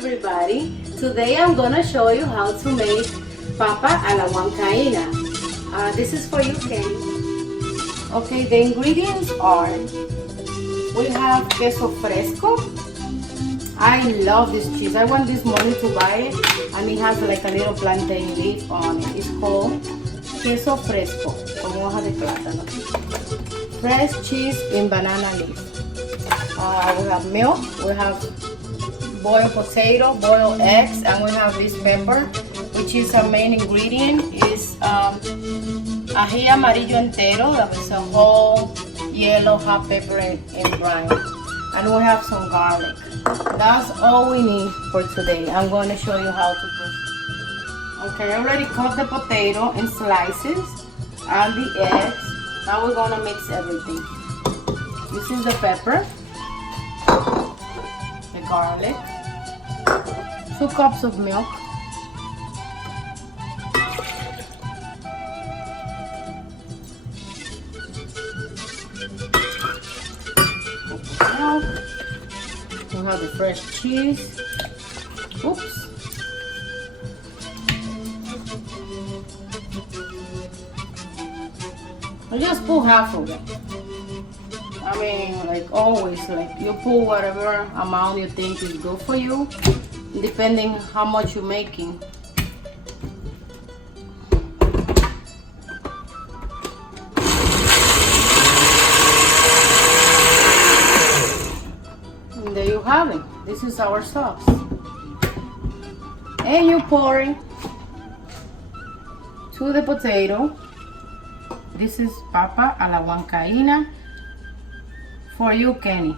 everybody. Today I'm gonna show you how to make papa a la huancaina. This is for you, Kenny. Okay, the ingredients are, we have queso fresco. I love this cheese. I went this morning to buy it and it has like a little plantain leaf on it. It's called queso fresco, con hoja de plátano. Fresh cheese in banana leaf. We have milk, we have boiled potato, boiled eggs, and we have this pepper, which is our main ingredient. Is ají amarillo entero, that is a whole yellow hot pepper in brine, and we have some garlic. That's all we need for today. I'm going to show you how to do it. Okay, I already cut the potato in slices and the eggs. Now we're going to mix everything. This is the pepper, the garlic, 2 cups of milk, we have the fresh cheese. Oops. I just put half of it. I mean, like always, like you put whatever amount you think is good for you, depending how much you're making. And there you have it. This is our sauce. And you pour it to the potato. This is papa a la huancaina for you, Kenny.